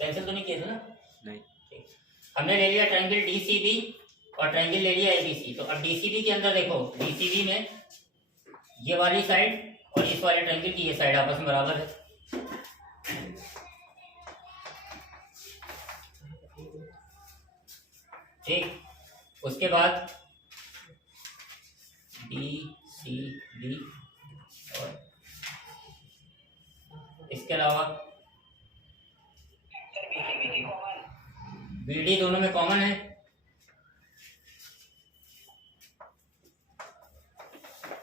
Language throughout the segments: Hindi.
कैंसिल तो नहीं किए थे ना? नहीं। ठीक। हमने ले लिया ट्रायंगल डीसीबी और ट्रायंगल ले लिया एबीसी। तो अब डीसीबी के अंदर देखो, डीसीबी में ये वाली साइड और इस वाले ट्रायंगल की ये साइड आपस में बराबर है। ठीक, उसके बाद डी सी बी और इसके अलावा बी डी दोनों में कॉमन है।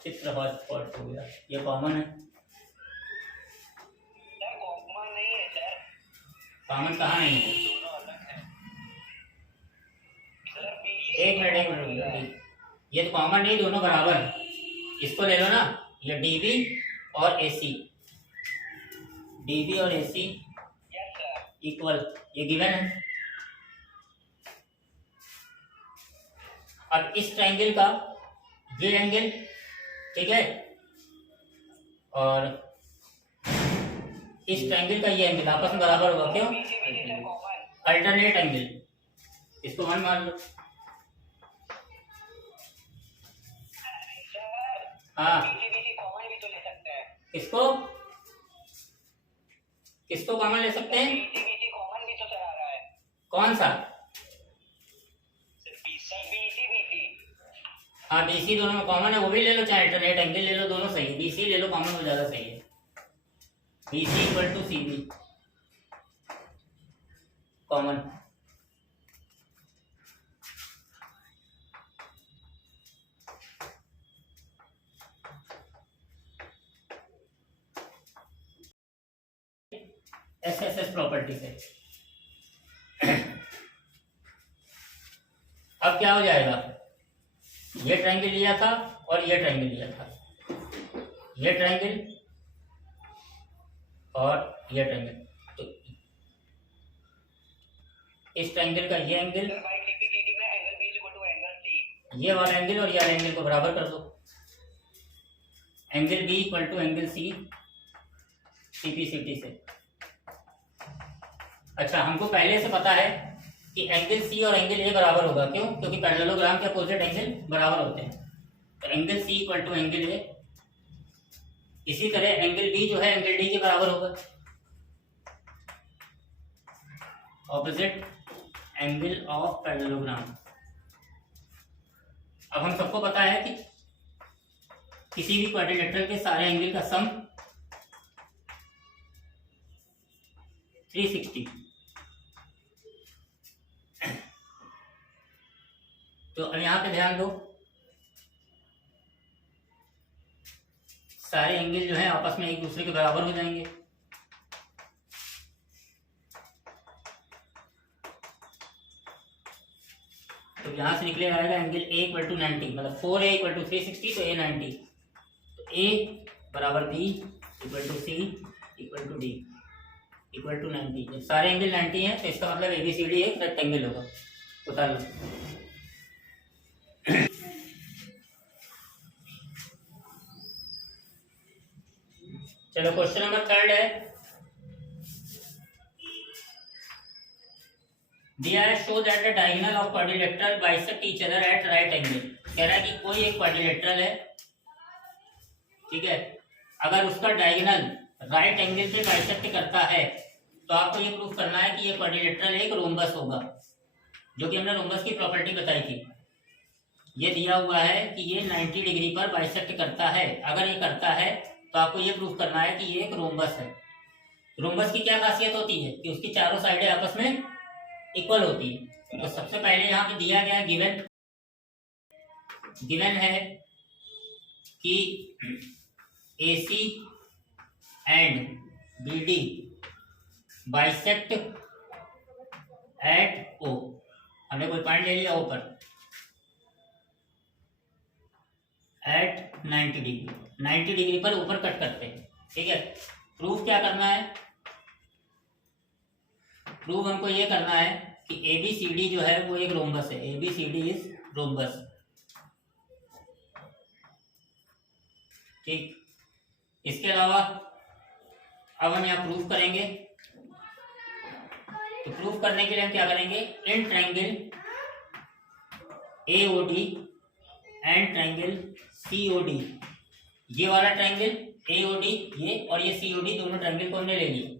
चित्र हॉटस्पॉट हो गया, ये कॉमन है। कॉमन नहीं है सर। कॉमन कहाँ नहीं है? दोनों अलग हैं सर। एक मिनट, ये तो कॉमन नहीं, दोनों बराबर है। इसको ले लो ना, ये डीबी और एसी, डीबी और एसी इक्वल, ये गिवन है। अब इस ट्रायंगल का ये एंगल, ठीक है, और इस ट्रायंगल का ये एंगल आपस में बराबर होगा। क्यों? Alternate angle. इसको वन मान लो। हाँ, कॉमन भी तो ले सकते हैं। किसको किसको कॉमन ले सकते हैं? कॉमन भी तो चला रहा है। कौन सा? हाँ, बीसी दोनों में कॉमन है, वो भी ले लो, चाहे अल्टरनेट एंगल ले लो, दोनों सही है। बीसी ले लो कॉमन, वो ज्यादा सही है। BC equal to C B common. SSS property से अब क्या हो जाएगा? ये ट्रायंगल लिया था और ये ट्रायंगल लिया था, ये ट्रायंगल और ये ट्रायंगल, तो इस ट्रायंगल का ये एंगल, ये वाला एंगल और ये वाला एंगल को बराबर कर दो। Angle B equal to angle C, CP CT से। अच्छा, हमको पहले से पता है कि एंगल सी और एंगल ए बराबर होगा। क्यों? क्योंकि पैरेललोग्राम के अपोजिट एंगल बराबर होते हैं। तो angle C equal to angle A. इसी तरह एंगल बी जो है एंगल डी के बराबर होगा, ऑपोजिट एंगल ऑफ पैरेललोग्राम। अब हम सबको पता है कि किसी भी क्वाड्रिलेटरल के सारे एंगल का सम 360। तो अब यहां पे ध्यान दो, सारे एंगल जो है आपस में एक दूसरे के बराबर हो जाएंगे। तो यहां से निकले आएगा एंगल ए इक्वल टू 90, मतलब 4a इक्वल टू 360, तो a 90। तो a बराबर b equal to c equal to d equal to 90। जब सारे एंगल 90 हैं तो इसका मतलब ABCD एक रेक्टेंगल होगा। उतार लो। चलो, क्वेश्चन नंबर 3 है। दिया है, show that the diagonal of quadrilateral bisect each other at right angle. कह रहा है कि कोई एक क्वाड्रिलेटरल है, ठीक है, अगर उसका डायगोनल राइट एंगल से बाइसेक्ट करता है तो आपको ये प्रूफ करना है कि ये क्वाड्रिलेटरल एक रोम्बस होगा, जो कि हमने रोम्बस की प्रॉपर्टी बताई थी। ये दिया हुआ है कि ये 90 डिग्री पर बाइसेक्ट करता है। अगर ये करता है तो आपको ये प्रूफ करना है कि ये एक रोम्बस है। रोम्बस की क्या खासियत होती है? कि उसकी चारों साइडें आपस में इक्वल होती है। तो सबसे पहले यहाँ पे दिया गया गिवन है कि AC and BD bisect at O। हमने कोई पॉइंट ले लिया O पर, एट 90 डिग्री, 90 डिग्री पर ऊपर कट करते हैं, ठीक है। प्रूफ क्या करना है? प्रूफ हमको ये करना है कि ABCD जो है वो एक रोम्बस है। ABCD इज रोम्बस, ठीक। इसके अलावा अब हम यहाँ प्रूफ करेंगे तो प्रूफ करने के लिए हम क्या करेंगे, in triangle AOD and triangle COD, ये वाला ट्रायंगल एओडी ये और ये सीओडी दोनों ट्रायंगल को हमने ले लिए।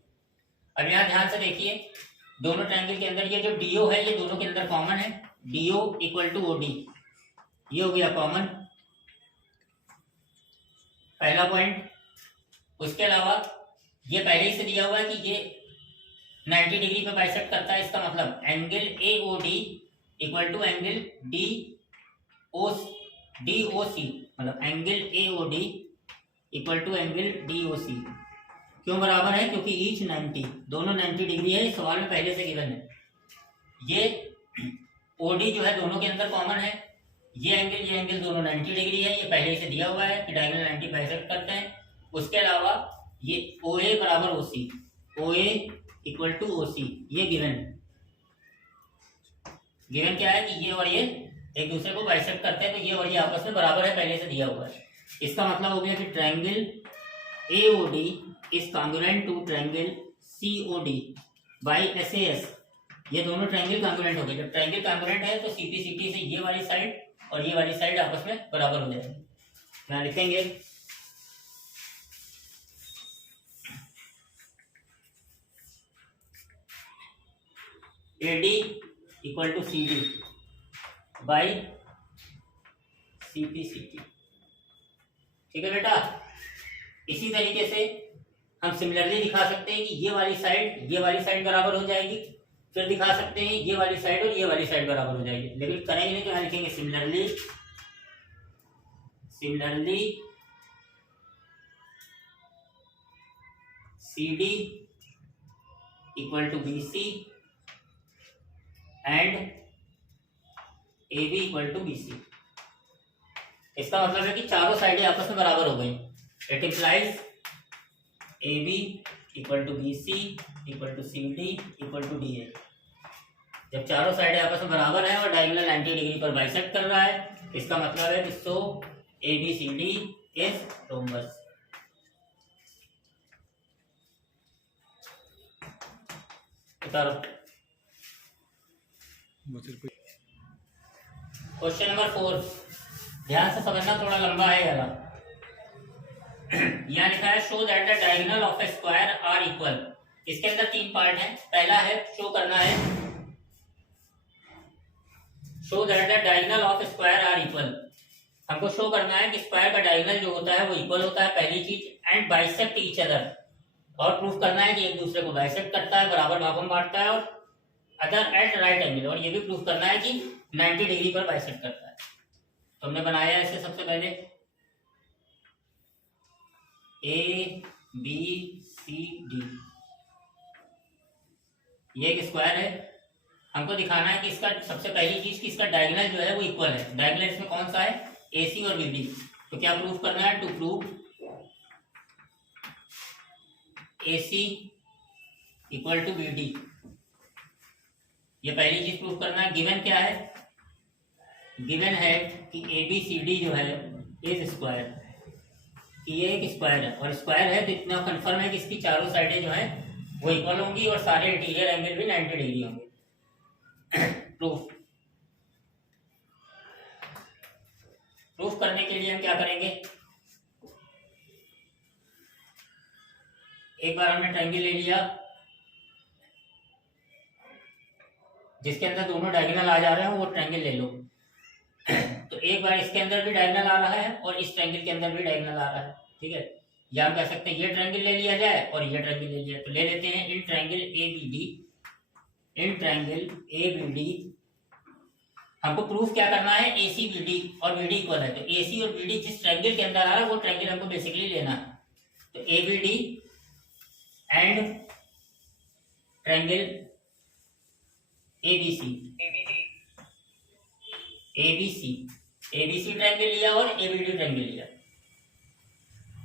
अब यहाँ ध्यान से देखिए, दोनों ट्रायंगल के अंदर ये जो डीओ है ये दोनों के अंदर कॉमन है, डीओ इक्वल टू ओडी, ये हो गया कॉमन, पहला पॉइंट। उसके अलावा ये पहले ही से दिया हुआ है कि ये 90 डिग्री पे बाइसेक्ट करता है, इसका मतलब angle AOD equal to angle DOC, मतलब angle AOD equal to angle DOC. क्यों बराबर है, क्योंकि ईच 90, दोनों 90 डिग्री है, इस सवाल में पहले से गिवन है। ये ओडी जो है दोनों के अंदर कॉमन है, ये एंगल दोनों 90 डिग्री है, ये पहले से दिया हुआ है कि डायगोनल 90 बाइसेक्ट करते हैं। उसके अलावा ये OA बराबर OC, OA equal to OC, ये गिवन क्या है कि ये और ये एक दूसरे को बाइसेक्ट करते हैं, तो ये और ये आपस में बराबर है, पहले से दिया हुआ है। इसका मतलब हो गया कि triangle AOD is congruent to triangle COD by SAS, ये दोनों ट्रायंगल कॉन्ग्रुएंट हो गए। जब ट्रायंगल कॉन्ग्रुएंट है तो CP से ये वाली साइड और ये वाली साइड आपस में बराबर हो जाएगी। यहाँ लिखेंगे AD equal to CD by CP। ठीक है बेटा, इसी तरीके से हम सिमिलरली दिखा सकते हैं कि ये वाली साइड बराबर हो जाएगी, फिर दिखा सकते हैं ये वाली साइड और ये वाली साइड बराबर हो जाएगी, लेकिन करेंगे नहीं तो यहाँ लिखेंगे similarly CD equal to BC and AB equal to BC। इसका मतलब है कि चारों साइडें आपस में बराबर हो गई। It implies AB equal to BC equal to CD equal to DA। जब चारों साइडें आपस में बराबर हैं और डायगोनल 90 डिग्री पर बाइसेक्ट कर रहा है, इसका मतलब है कि सो ABCD इज रोम्बस। उतारो क्वेश्चन नंबर 4, ध्यान से समझना, थोड़ा लंबा है यार। यहाँ लिखा है show that the diagonal of a square are equal. इसके अंदर 3 पार्ट हैं। पहला है शो करना है show that the diagonal of a square are equal. हमको शो करना है कि स्क्वायर का डायगोनल जो होता है वो इक्वल होता है, पहली चीज, एंड बाइसेक्ट ईच अदर, और प्रूफ करना है कि एक दूसरे को बाइसेक्ट करता है, बराबर भागों में बांटता है, और अदर एट राइट एंगल, और ये भी प्रूफ करना है कि 90 डिग्री पर बाइसेक्ट करता है। तो हमने बनाया इसे सबसे पहले ABCD, ये एक स्क्वायर है। हमको दिखाना है कि इसका सबसे पहली चीज कि इसका डायगोनल जो है वो इक्वल है। डायगोनल इसमें कौन सा है, AC और BD। तो क्या प्रूफ करना है, to prove AC equal to BD, ये पहली चीज प्रूफ करना है। गिवन क्या है, गिवन है कि ABCD जो है इज स्क्वायर, कि ये एक स्क्वायर है, और स्क्वायर है तो इतना कंफर्म है कि इसकी चारों साइडें जो हैं वो इक्वल होंगी और सारे इंटीरियर एंगल भी 90 डिग्री होंगे। प्रूफ करने के लिए हम क्या करेंगे, एक बार हमने ट्रायंगल ले लिया जिसके अंदर दोनों डायगोनल आ जा रहे हैं, वो ट्रायंगल ले लो। तो एक बार इसके अंदर भी डायगोनल आ रहा है और इस ट्रायंगल के अंदर भी डायगोनल आ रहा है, ठीक है। या हम कह सकते हैं ये ट्रायंगल ले लिया जाए और ये ट्रायंगल ले लिया, तो ले लेते हैं इन ट्रायंगल ABD। हमको प्रूफ क्या करना है, ACBD और BD इक्वल है, तो AC और BD जिस ट्रायंगल के अंदर आ रहा है वो ट्रायंगल हमको बेसिकली लेना है। तो ABD and triangle ABC triangle लिया और ABD ट्रायंगल लिया।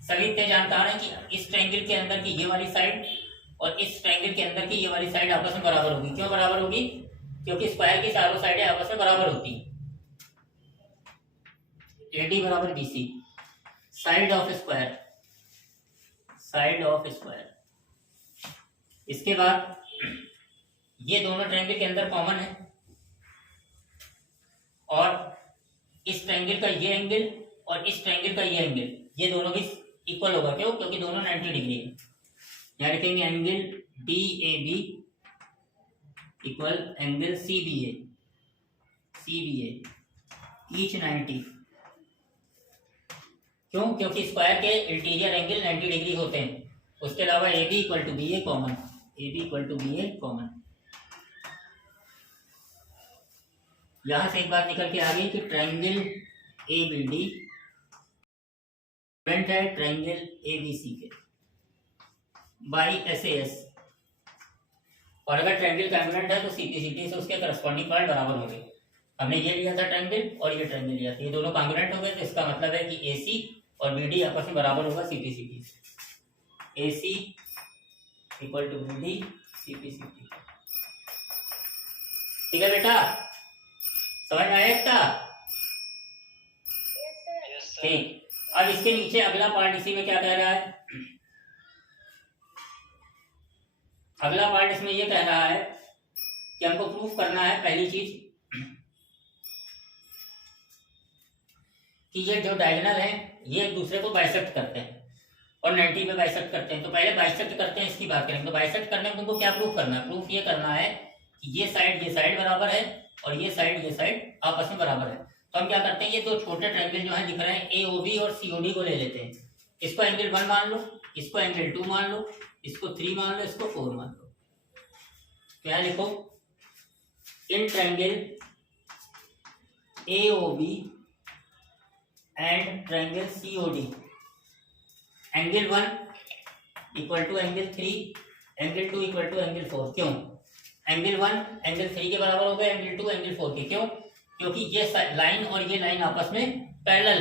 सभी इतने जानकार हैं कि इस ट्रायंगल के अंदर की ये वाली साइड और इस ट्रायंगल के अंदर की ये वाली साइड आपस में बराबर होगी। क्यों बराबर होगी, क्योंकि स्क्वायर की चारों साइडें आपस में बराबर होती हैं। AD बराबर BC, साइड ऑफ स्क्वायर। इसके बाद ये दोनों ट्रायंगल के अंदर कॉमन है, और इस ट्रायंगल का ये एंगल और इस ट्रायंगल का ये एंगल, ये दोनों भी इक्वल होगा। क्यों? क्योंकि दोनों 90 डिग्री है। यहाँ लिखेंगे angle D A B equal angle C B A each 90। क्यों? क्योंकि स्क्वायर के इंटीरियर एंगल 90 डिग्री होते हैं। उसके अलावा A B equal to B A common, यहां से एक बात निकल के आ गई कि ट्रायंगल ए बी डी है ट्रायंगल ए बी सी के बाई एस ए एस, और अगर ट्रायंगल कॉन्ग्रुएंट है तो सीपी से उसके करस्पॉन्डिंग पार्ट बराबर हो गए। हमने ये लिया था ट्रायंगल और ये ट्रायंगल लिया था, ये दोनों कॉन्ग्रुएंट हो गए, तो इसका मतलब है कि AC और BD आपस में बराबर होगा CP से। AC equal to BD CP। ठीक है बेटा, समझ में आया बेटा? Yes sir. ठीक। अब इसके नीचे अगला पार्ट इसी में क्या कह रहा है? अगला पार्ट इसमें ये कह रहा है कि हमको प्रूफ करना है पहली चीज कि ये जो डायगोनल है ये एक दूसरे को बाइसेक्ट करते हैं और 90 पे बाइसेक्ट करते हैं। तो पहले बाइसेक्ट करते हैं इसकी बात करेंगे। तो बाइसेक्ट करने में तुमको क्या प्रूफ करना है? प्रूफ ये करना है कि ये साइड बराबर है और ये साइड आपस में बराबर है। तो हम क्या करते हैं, ये दो छोटे ट्रायंगल जो है दिख रहे हैं AOB और COD को ले लेते हैं। इसको एंगल 1 मान लो, इसको एंगल 2 मान लो, इसको 3 मान लो, इसको 4 मान लो। क्या लिखो? In triangle AOB and triangle COD angle 1 equal to angle 3, angle 2 equal to angle 4। क्यों? एंगल 1 एंगल 3 के बराबर हो गए, एंगल 2 एंगल 4 के। क्यों? क्योंकि ये लाइन और ये लाइन आपस में पैरेलल।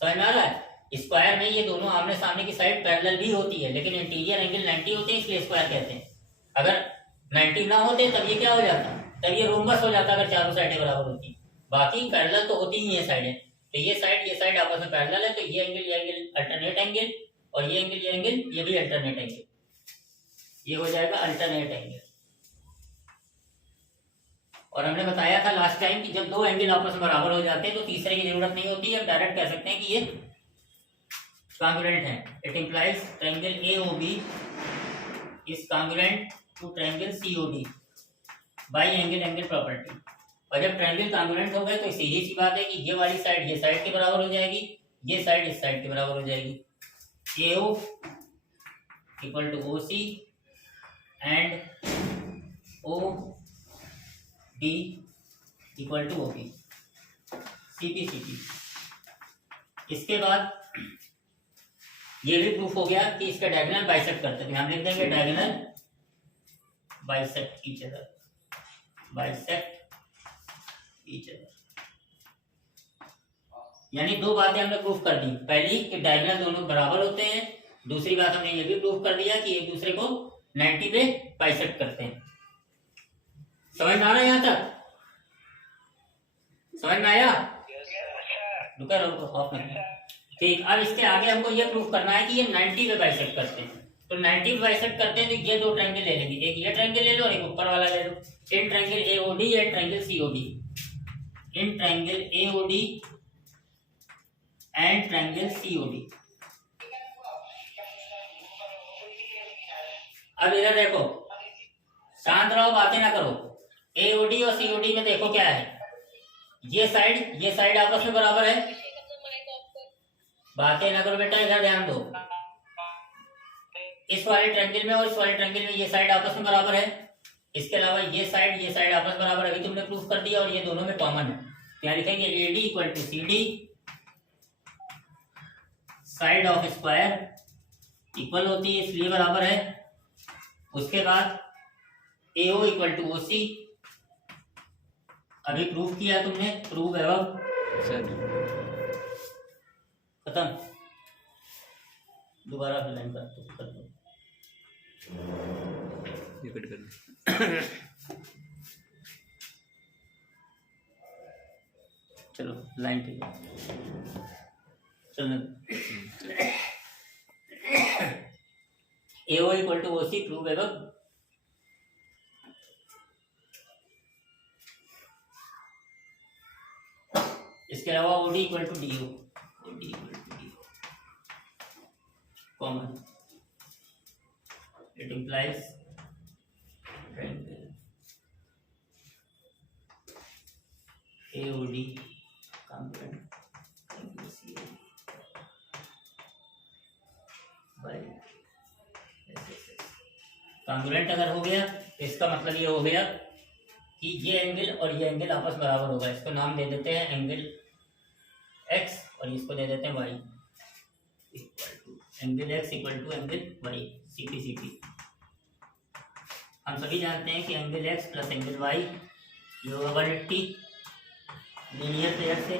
समझ में आ रहा है? स्क्वायर में ये दोनों आमने सामने की साइड पैरेलल भी होती है, लेकिन इंटीरियर एंगल 90 होते हैं, इसलिए स्क्वायर कहते हैं। अगर 90 ना होते तब ये क्या हो जाता? तब ये रोम्बस हो जाता, अगर चारों साइडें बराबर होती। बाकी पैरेलल तो होती ही है साइडें। तो ये साइड आपस में पैरेलल है, तो ये एंगल अल्टरनेट एंगल, और ये एंगल ये भी अल्टरनेट एंगल, ये हो जाएगा अल्टरनेट एंगल। और हमने बताया था लास्ट टाइम कि जब दो एंगल आपस में बराबर हो जाते हैं तो तीसरे की जरूरत नहीं होती है, हम डायरेक्ट कह सकते हैं कि ये कॉन्ग्रुएंट है। It implies triangle AOB is congruent to triangle COD by angle property. और जब ट्रायंगल कॉन्ग्रुएंट हो गए तो सीधी सी बात है कि ये वाली साइड ये साइड के बराबर हो जाएगी, ये साइड इस साइड के बराबर हो जाएगी। AO equal to OC and OD equal to OB CP। इसके बाद ये भी प्रूफ हो गया कि इसका डायगोनल बाइसेक्ट करते हैं। हम लिख देंगे डायगोनल बाइसेक्ट ईच अदर, यानी दो बातें हमने प्रूफ कर दी। पहली कि डायगोनल दोनों बराबर होते हैं, दूसरी बात हमने ये भी प्रूफ कर दिया कि एक दूसरे को 90 पे बाइसेक्ट करते हैं। समझ में आ रहा है? यहां तक समझ में आया? रुका रुको ऑफ नहीं। ठीक। अब इसके आगे हमको ये प्रूफ करना है कि ये 90 पे बाइसेक्ट करते हैं। तो 90 पे बाइसेक्ट करते हैं तो ये दो ट्रायंगल ले लेंगे, एक ये ट्रायंगल ले लो और एक ऊपर वाला ले लो। In triangle AOD and triangle COD, in triangle AOD and triangle COD। अब इधर देखो, शांत रहो, बातें ना करो। AOD और COD में देखो क्या है, ये साइड आपस में बराबर है। बातें ना करो बेटा, इधर ध्यान दो। इस वाले ट्रायंगल में और इस वाले ट्रायंगल में ये साइड आपस में बराबर है। इसके अलावा ये साइड आपस में बराबर है, अभी तुमने प्रूफ कर दिया, और ये दोनों में कॉमन है। यहाँ लिखेंगे AD equal to CD, side of square equal होती है इसलिए बराबर है। उसके बाद AO इक्वल टू OC, अभी प्रूफ किया तुमने, प्रूव एवं खत्म। दोबारा फिर लाइन कर दो। ये कट कर चलो लाइन ठीक है, चलने AO equal to OC prove एवं इसके अलावा OD equal to D OD equal to D common, it implies AOD congruent congruent अगर हो गया तो इसका मतलब ये हो गया कि ये एंगल और ये एंगल आपस बराबर होगा। इसको नाम दे देते हैं एंगल x और इसको दे देते हैं y equal to angle x equal to angle y CP। हम सभी जानते हैं कि angle x plus angle y ये होगा 180 लीनियर पेयर से,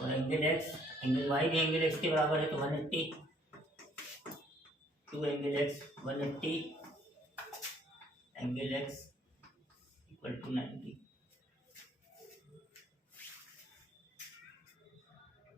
और एंगल y भी एंगल x के बराबर है तो 180 two angle x 180 angle x equal to 90।